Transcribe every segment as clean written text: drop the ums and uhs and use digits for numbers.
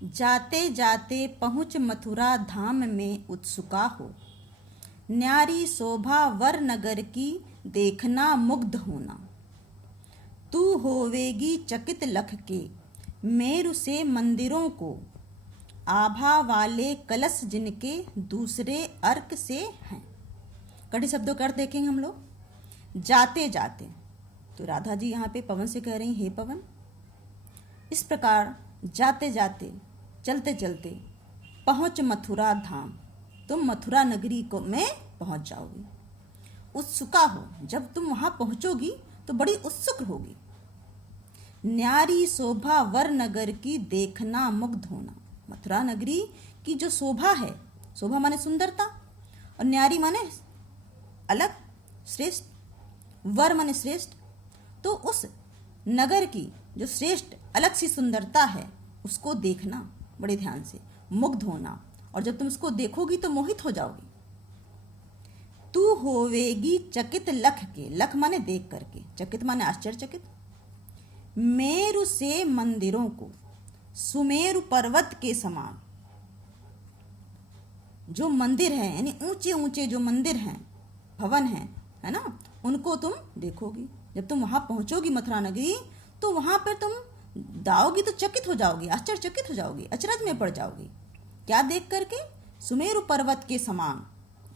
जाते जाते पहुँच मथुरा धाम में उत्सुका हो, न्यारी शोभा वर नगर की देखना मुग्ध होना। तू होवेगी चकित लख के मेरु से मंदिरों को, आभा वाले कलश जिनके दूसरे अर्क से हैं। कड़ी शब्दों का अर्थ देखेंगे हम लोग। जाते जाते, तो राधा जी यहाँ पे पवन से कह रही, हे पवन, इस प्रकार जाते जाते, चलते चलते पहुँच मथुरा धाम, तुम मथुरा नगरी को में पहुँच जाओगी। उत्सुका हो, जब तुम वहाँ पहुँचोगी तो बड़ी उत्सुक होगी। न्यारी शोभा वर नगर की देखना मुग्ध होना, मथुरा नगरी की जो शोभा है, शोभा माने सुंदरता, और न्यारी माने अलग, श्रेष्ठ, वर माने श्रेष्ठ, तो उस नगर की जो श्रेष्ठ अलग सी सुंदरता है उसको देखना बड़े ध्यान से, मुग्ध होना, और जब तुम उसको देखोगी तो मोहित हो जाओगी। तू होवेगी चकित लख के, लख माने देख करके, चकित माने आश्चर्यचकित। मेरु से मंदिरों को, सुमेरु पर्वत के समान जो मंदिर है, यानी ऊंचे ऊंचे जो मंदिर हैं, भवन हैं, है ना, उनको तुम देखोगी। जब तुम वहां पहुंचोगी मथुरा नगरी, तो वहां पर तुम जाओगी तो चकित हो जाओगी, आश्चर्यचकित हो जाओगी, अचरज में पड़ जाओगी। क्या देख करके? सुमेरु पर्वत के समान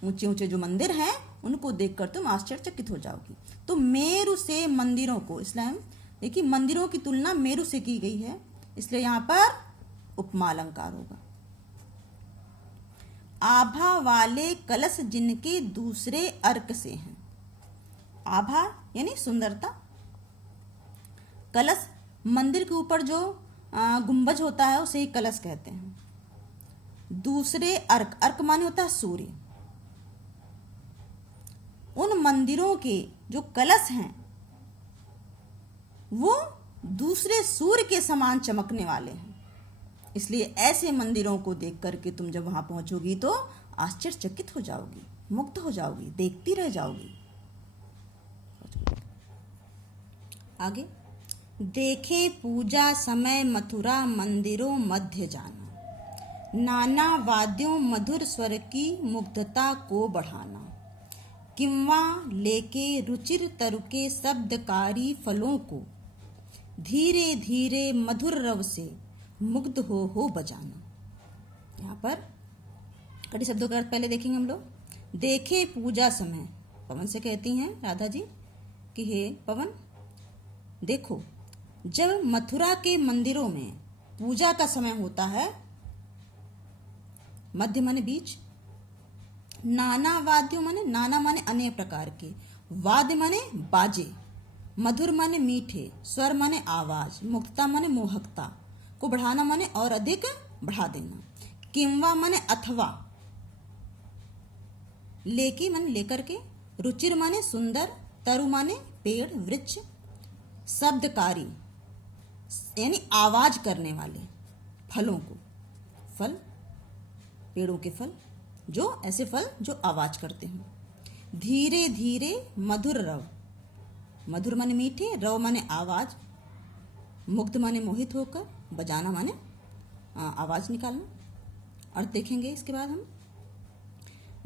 ऊंचे ऊंचे जो मंदिर हैं उनको देखकर तुम आश्चर्यचकित हो जाओगी। तो मेरु से मंदिरों को, इसलिए देखिए मंदिरों की तुलना मेरु से की गई है, इसलिए यहां पर उपमा अलंकार होगा। आभा वाले कलश जिनके दूसरे अर्क से हैं। आभा यानी सुंदरता, कलश मंदिर के ऊपर जो गुंबज होता है उसे ही कलश कहते हैं। दूसरे अर्क, अर्क माने होता है सूर्य। उन मंदिरों के जो कलश हैं वो दूसरे सूर्य के समान चमकने वाले हैं, इसलिए ऐसे मंदिरों को देख करके तुम जब वहां पहुंचोगी तो आश्चर्यचकित हो जाओगी, मुग्ध हो जाओगी, देखती रह जाओगी। आगे, देखे पूजा समय मथुरा मंदिरों मध्य जाना, नाना वाद्यों मधुर स्वर की मुग्धता को बढ़ाना, किंवा लेके रुचिर तरुके शब्दकारी फलों को, धीरे धीरे मधुर रव से मुग्ध हो बजाना। यहाँ पर कड़ी शब्दों का अर्थ पहले देखेंगे हम लोग। देखे पूजा समय, पवन से कहती हैं राधा जी कि हे पवन, देखो जब मथुरा के मंदिरों में पूजा का समय होता है, मध्य माने बीच, नाना वाद्यों माने, नाना माने अनेक प्रकार के, वाद्य माने बाजे, मधुर माने मीठे, स्वर माने आवाज, मुक्तता माने मोहकता को बढ़ाना माने और अधिक बढ़ा देना, किंवा माने अथवा, लेके माने लेकर के, रुचिर माने सुंदर, तरु माने पेड़ वृक्ष, शब्दकारी यानी आवाज करने वाले फलों को, फल पेड़ों के फल, जो ऐसे फल जो आवाज करते हैं, धीरे धीरे मधुर रव, मधुर माने मीठे, रव माने आवाज, मुग्ध माने मोहित होकर, बजाना माने आवाज निकालना। और देखेंगे इसके बाद हम,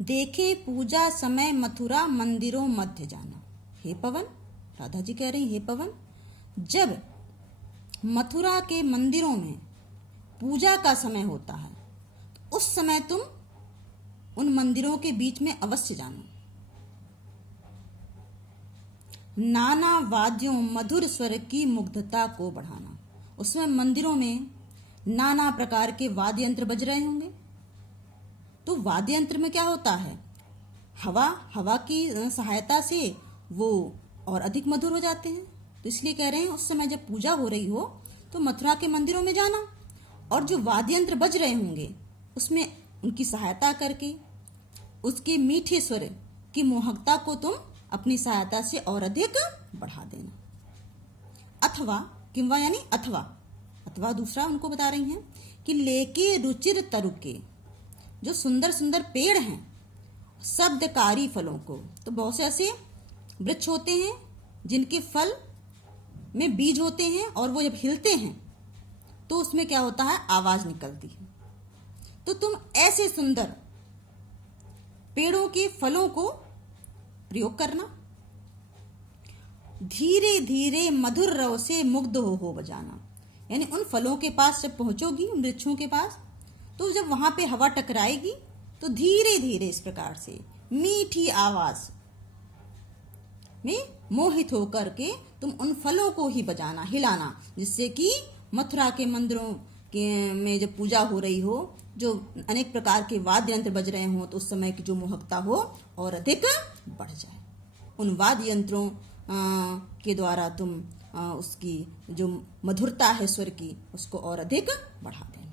देखे पूजा समय मथुरा मंदिरों मध्य जाना। हे पवन, राधा जी कह रही हे पवन, जब मथुरा के मंदिरों में पूजा का समय होता है तो उस समय तुम उन मंदिरों के बीच में अवश्य जाना। नाना वाद्यों मधुर स्वर की मुग्धता को बढ़ाना, उसमें मंदिरों में नाना प्रकार के वाद्य यंत्र बज रहे होंगे, तो वाद्य यंत्र में क्या होता है, हवा की सहायता से वो और अधिक मधुर हो जाते हैं। तो इसलिए कह रहे हैं उस समय जब पूजा हो रही हो तो मथुरा के मंदिरों में जाना, और जो वाद्य यंत्र बज रहे होंगे उसमें उनकी सहायता करके उसके मीठे स्वर की मोहकता को तुम अपनी सहायता से और अधिक बढ़ा देना। अथवा, किंवा यानी अथवा, अथवा दूसरा उनको बता रही हैं कि लेके रुचिर तरुके, जो सुंदर सुंदर पेड़ हैं, शब्दकारी फलों को, तो बहुत से ऐसे वृक्ष होते हैं जिनके फल में बीज होते हैं और वो जब हिलते हैं तो उसमें क्या होता है, आवाज निकलती है। तो तुम ऐसे सुंदर पेड़ों के फलों को प्रयोग करना। धीरे धीरे मधुर रव से मुग्ध हो बजाना, यानी उन फलों के पास जब पहुंचोगी, उन वृक्षों के पास, तो जब वहां पे हवा टकराएगी तो धीरे धीरे इस प्रकार से मीठी आवाज में मोहित होकर के तुम उन फलों को ही बजाना, हिलाना, जिससे कि मथुरा के मंदिरों के में जब पूजा हो रही हो, जो अनेक प्रकार के वाद्य यंत्र बज रहे हों, तो उस समय की जो मोहकता हो और अधिक बढ़ जाए। उन वाद्य यंत्रों के द्वारा तुम उसकी जो मधुरता है स्वर की, उसको और अधिक बढ़ा दें।